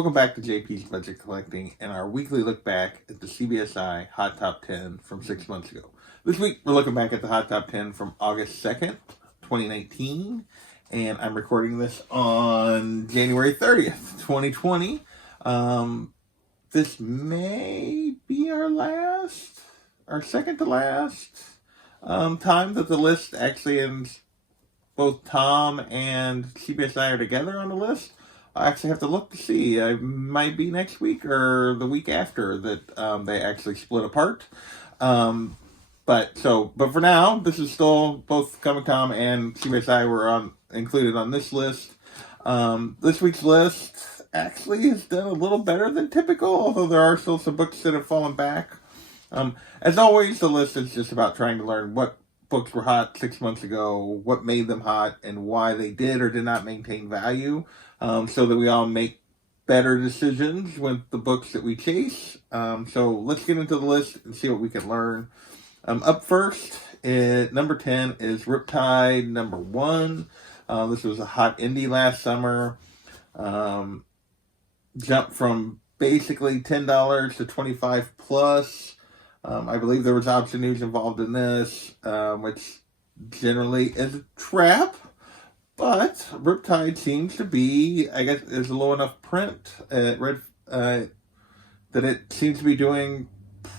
Welcome back to JP's Budget Collecting and our weekly look back at the CBSI Hot Top 10 from 6 months ago. This week, we're looking back at the Hot Top 10 from August 2nd, 2019, and I'm recording this on January 30th, 2020. This may be our second to last time that the list actually ends. Both Tom and CBSI are together on the list. I actually have to look to see. It might be next week or the week after that they actually split apart. But for now, this is still both Comic Tom and CBSI were included on this list. This week's list actually has done a little better than typical, although there are still some books that have fallen back. As always, the list is just about trying to learn what books were hot 6 months ago, what made them hot, and why they did or did not maintain value, so that we all make better decisions with the books that we chase. So let's get into the list and see what we can learn. Up first, at number 10 is Riptide, number 1. This was a hot indie last summer. Jumped from basically $10 to $25 plus. I believe there was option news involved in this, which generally is a trap, but Riptide seems to be, I guess, is a low enough print that it seems to be doing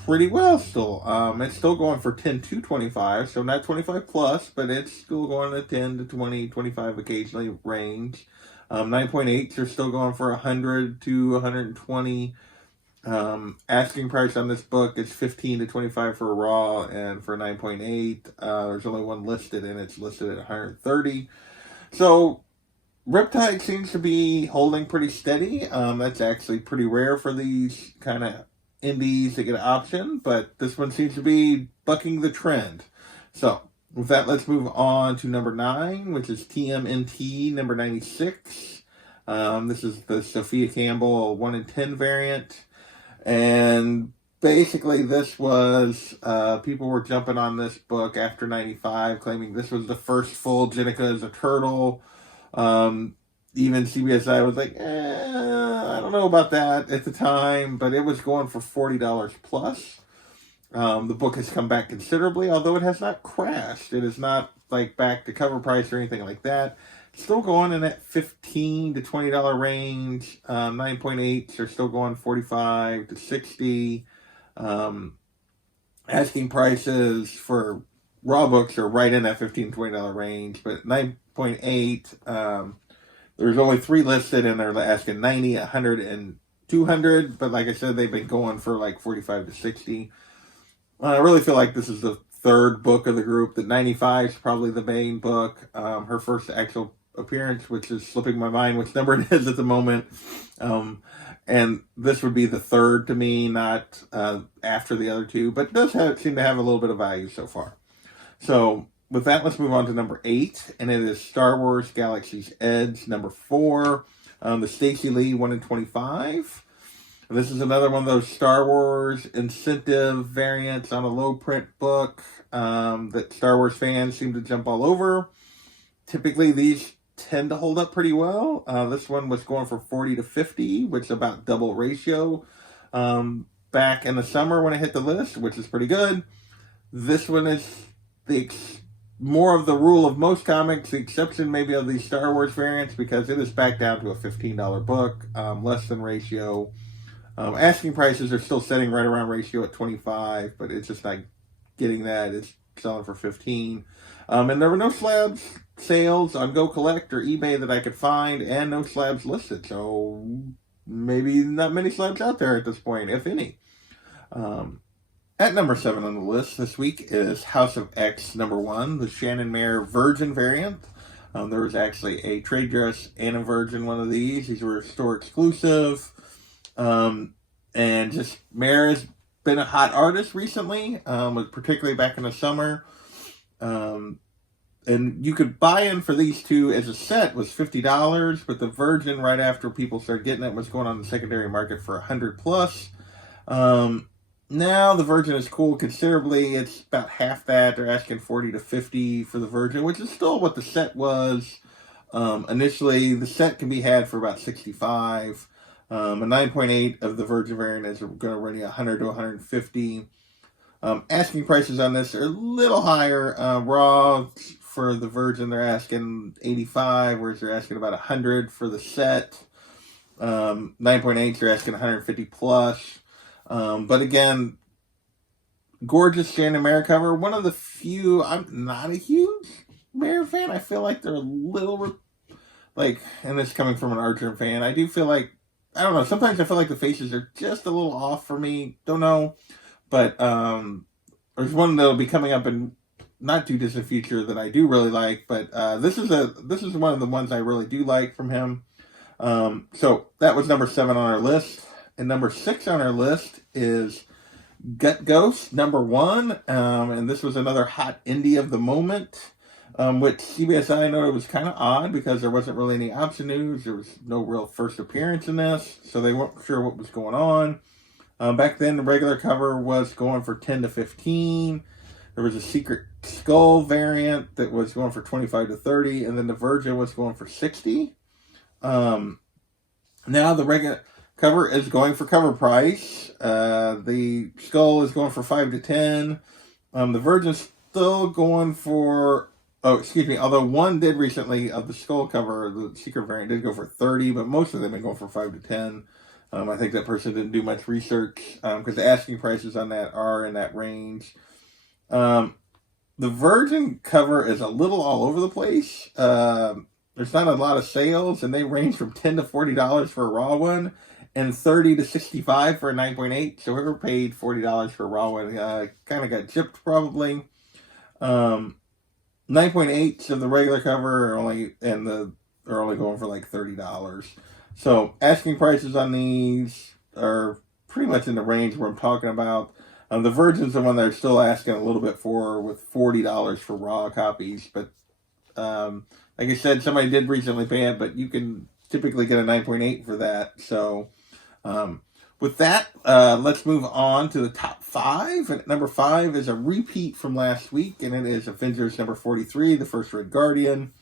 pretty well still. It's still going for 10 to 25, so not 25 plus, but it's still going to 10 to 20, 25 occasionally range. 9.8s are still going for 100 to 120. Asking price on this book is 15 to 25 for a raw, and for 9.8, there's only one listed, and it's listed at 130. So Riptide seems to be holding pretty steady. That's actually pretty rare for these kind of indies to get an option, but this one seems to be bucking the trend. So with that, let's move on to number 9, which is TMNT number 96. This is the Sophia Campbell 1 in 10 variant. And basically this was, people were jumping on this book after 95, claiming this was the first full Jenica as a turtle. Even CBSI was like, I don't know about that at the time, but it was going for $40 plus. The book has come back considerably, although it has not crashed. It is not like back to cover price or anything like that. Still going in that $15 to $20 range. 9.8s are still going 45 to 60. Asking prices for raw books are right in that $15 to $20 range, but 9.8, there's only 3 listed, and they're asking 90, 100, and 200. But like I said, they've been going for like 45 to 60. I really feel like this is the third book of the group. That 95 is probably the main book. Her first actual appearance, which is slipping my mind which number it is at the moment. And this would be the third to me, not after the other two, but it does seem to have a little bit of value so far. So with that, let's move on to number 8, and it is Star Wars Galaxy's Edge, number 4. The Stacey Lee 1 in 25. This is another one of those Star Wars incentive variants on a low print book that Star Wars fans seem to jump all over. Typically, these tend to hold up pretty well. This one was going for 40 to 50, which is about double ratio back in the summer when it hit the list, which is pretty good. This one is more of the rule of most comics, the exception maybe of these Star Wars variants, because it is back down to a $15 book, less than ratio. Asking prices are still setting right around ratio at 25, but it's just not getting that. It's selling for 15. And there were no slabs sales on Go Collect or eBay that I could find, and no slabs listed. So maybe not many slabs out there at this point, if any. At number 7 on the list this week is House of X number 1, the Shannon Mayer Virgin variant. There was actually a trade dress and a Virgin one of these. These were store exclusive. And just Mayer has been a hot artist recently, particularly back in the summer. And you could buy in for these two as a set was $50, but the Virgin, right after people started getting it, was going on the secondary market for 100 plus. Now the Virgin is cooled considerably. It's about half that. They're asking 40 to 50 for the Virgin, which is still what the set was. Initially, the set can be had for about 65. A 9.8 of the Virgin variant is going to run you 100 to 150. Asking prices on this are a little higher. Raw for the Virgin, they're asking 85, whereas they're asking about 100 for the set. 9.8, they're asking 150 plus. But again, gorgeous Shannon Mare cover. One of the few. I'm not a huge Mare fan. I feel like they're a little and this coming from an Archer fan. I do feel like, I don't know. Sometimes I feel like the faces are just a little off for me. Don't know. But there's one that'll be coming up in not too distant future that I do really like. But this is one of the ones I really do like from him. So that was number 7 on our list, and number 6 on our list is Gut Ghost, number 1, and this was another hot indie of the moment. Which CBSI noted was kind of odd because there wasn't really any option news. There was no real first appearance in this, so they weren't sure what was going on. Back then, the regular cover was going for 10 to 15. There was a Secret Skull variant that was going for 25 to 30, and then the Virgin was going for 60. Now the regular cover is going for cover price. The Skull is going for 5 to 10. The Virgin's still going for... Oh, excuse me. Although one did recently, of the Skull cover, the Secret variant did go for 30, but most of them have been going for 5 to 10. I think that person didn't do much research because the asking prices on that are in that range. The Virgin cover is a little all over the place. There's not a lot of sales, and they range from $10 to $40 for a raw one, and $30 to $65 for a 9.8. So whoever paid $40 for a raw one kind of got gypped probably. 9.8s of the regular cover are only going for like $30. So asking prices on these are pretty much in the range where I'm talking about. The Virgin's the one they're still asking a little bit for, with $40 for raw copies. But like I said, somebody did recently pay it, but you can typically get a 9.8 for that. So with that, let's move on to the top 5. And number 5 is a repeat from last week, and it is Avengers number 43, The First Red Guardian.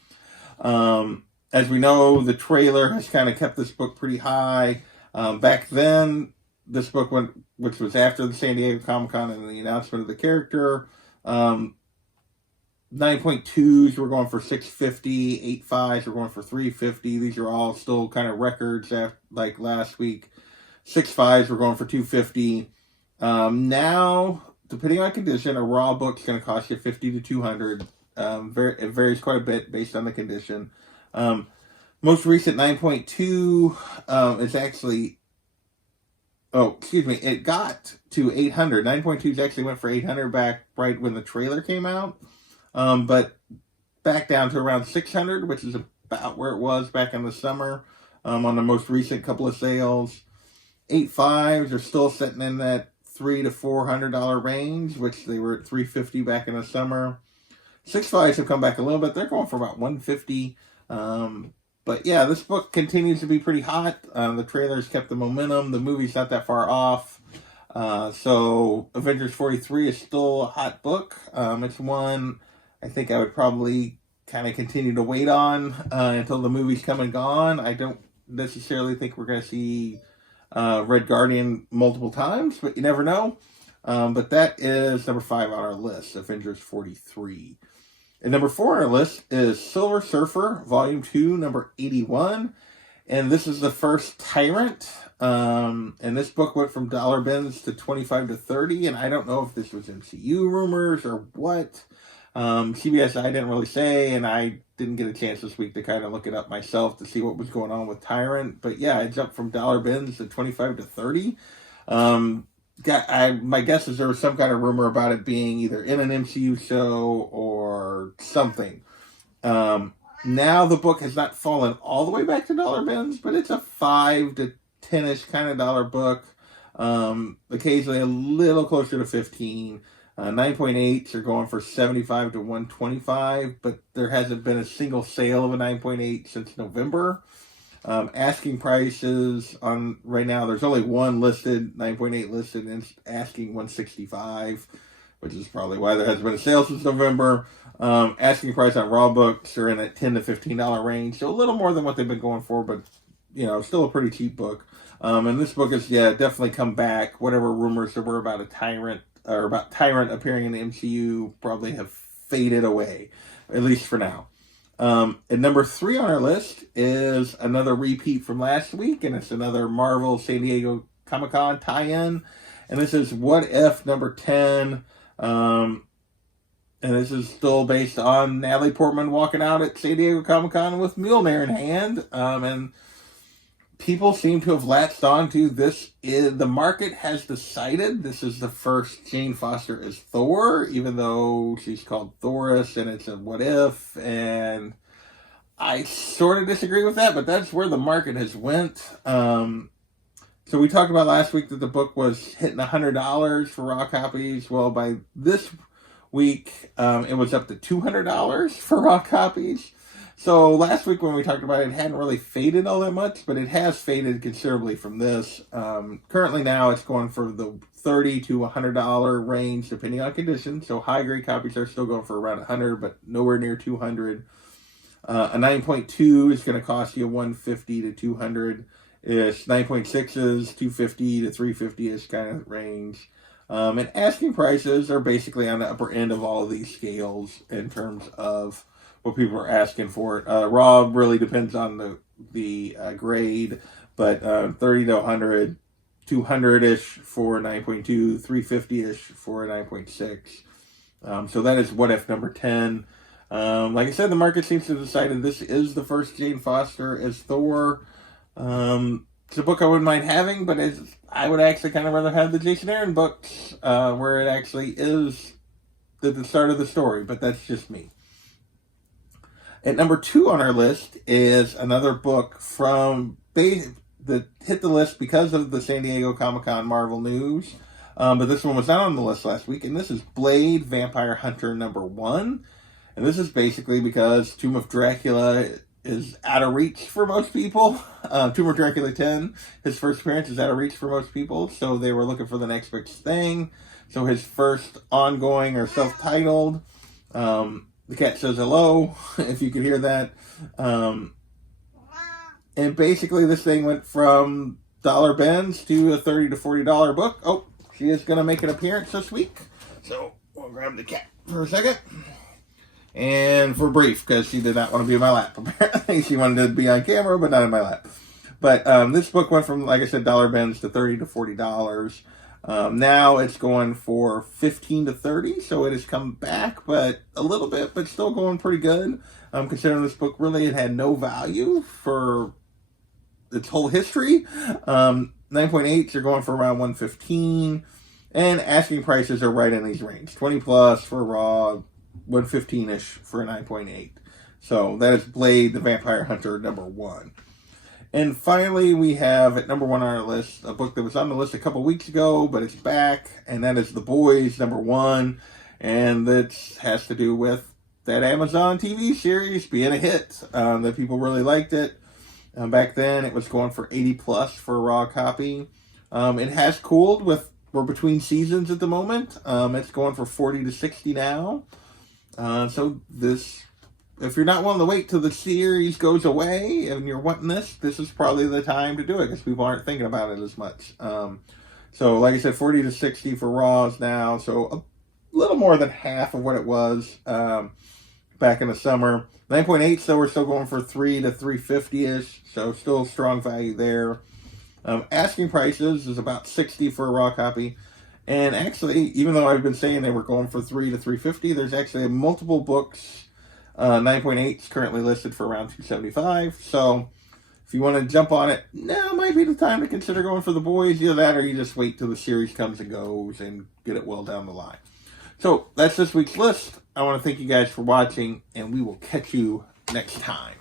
As we know, the trailer has kind of kept this book pretty high. Back then, this book went, which was after the San Diego Comic-Con and the announcement of the character. 9.2s were going for $650, 8.5s were going for $350. These are all still kind of records like last week. 6.5s were going for $250. Now, depending on condition, a raw book is going to cost you $50 to $200. It varies quite a bit based on the condition. Most recent 9.2 is actually... Oh, excuse me. It got to 800. 9.2s actually went for 800 back right when the trailer came out. But back down to around 600, which is about where it was back in the summer on the most recent couple of sales. 8.5s are still sitting in that $300 to $400 range, which they were at $350 back in the summer. 6.5s have come back a little bit. They're going for about $150. But yeah, this book continues to be pretty hot. The trailers kept the momentum. The movie's not that far off. So Avengers 43 is still a hot book. It's one I think I would probably kind of continue to wait on until the movie's come and gone. I don't necessarily think we're going to see Red Guardian multiple times, but you never know. But that is number 5 on our list, Avengers 43. And number 4 on our list is Silver Surfer, Volume 2, number 81. And this is the first Tyrant. And this book went from dollar bins to 25 to 30. And I don't know if this was MCU rumors or what. CBSI didn't really say, and I didn't get a chance this week to kind of look it up myself to see what was going on with Tyrant. But yeah, it jumped from dollar bins to 25 to 30. My guess is there was some kind of rumor about it being either in an MCU show or something. Now the book has not fallen all the way back to dollar bins, but it's a 5 to 10-ish kind of dollar book. Occasionally a little closer to 15. 9.8s are going for 75 to 125, but there hasn't been a single sale of a 9.8 since November. Asking prices on right now, there's only one listed, 9.8 listed, and it's asking 165, which is probably why there hasn't been a sale since November. Asking price on raw books are in that $10 to $15 range, so a little more than what they've been going for, but still a pretty cheap book. And this book has definitely come back. Whatever rumors there were about a Tyrant or about Tyrant appearing in the MCU probably have faded away, at least for now. At number 3 on our list is another repeat from last week, and it's another Marvel San Diego Comic-Con tie-in. And this is What If number 10. And this is still based on Natalie Portman walking out at San Diego Comic-Con with Mjolnir in hand. And people seem to have latched on to this. The market has decided this is the first Jane Foster as Thor, even though she's called Thoris and it's a what if. And I sort of disagree with that, but that's where the market has went. So we talked about last week that the book was hitting $100 for raw copies. Well, by this week, it was up to $200 for raw copies. So last week when we talked about it, it hadn't really faded all that much, but it has faded considerably from this. Currently now it's going for the $30 to $100 range, depending on condition. So high-grade copies are still going for around $100, but nowhere near $200. A 9.2 is going to cost you $150 to $200-ish. 9.6s, $250 to $350-ish kind of range. And asking prices are basically on the upper end of all of these scales in terms of what people are asking for it. Raw really depends on the grade, but 30 to 100, 200-ish for 9.2, 350-ish for a 9.6. So that is What If number 10. Like I said, the market seems to have decided this is the first Jane Foster as Thor. It's a book I wouldn't mind having, but I would actually kind of rather have the Jason Aaron books, where it actually is the start of the story, but that's just me. At number 2 on our list is another book that hit the list because of the San Diego Comic-Con Marvel news. But this one was not on the list last week, and this is Blade Vampire Hunter number 1. And this is basically because Tomb of Dracula is out of reach for most people. Tomb of Dracula 10, his first appearance, is out of reach for most people, so they were looking for the next big thing. So his first ongoing or self-titled, The Cat Says Hello, if you could hear that. And basically this thing went from dollar bins to a $30 to $40 book. Oh, she is going to make an appearance this week. So we'll grab the cat for a second. And for brief, because she did not want to be in my lap. Apparently she wanted to be on camera, but not in my lap. But this book went from, like I said, dollar bins to $30 to $40. Now it's going for $15 to $30, so it has come back, but a little bit, but still going pretty good. Considering this book really had no value for its whole history. 9.8s are going for around $115, and asking prices are right in these range. 20 plus for raw, $115-ish for a 9.8. So that is Blade the Vampire Hunter number 1. And finally, we have at number 1 on our list a book that was on the list a couple weeks ago, but it's back, and that is The Boys, number 1. And that has to do with that Amazon TV series being a hit. That people really liked it. Back then, it was going for 80 plus for a raw copy. It has cooled we're between seasons at the moment. It's going for 40 to 60 now. So this, if you're not wanting to wait till the series goes away and you're wanting this is probably the time to do it because people aren't thinking about it as much. So like I said, 40 to 60 for Raws now. So a little more than half of what it was back in the summer. 9.8, so we're still going for $3 to $350-ish. So still strong value there. Asking prices is about $60 for a raw copy. And actually, even though I've been saying they were going for $3 to $350, there's actually multiple books. 9.8 is currently listed for around $275. So if you want to jump on it, now might be the time to consider going for The Boys. Either that or you just wait till the series comes and goes and get it well down the line. So that's this week's list. I want to thank you guys for watching, and we will catch you next time.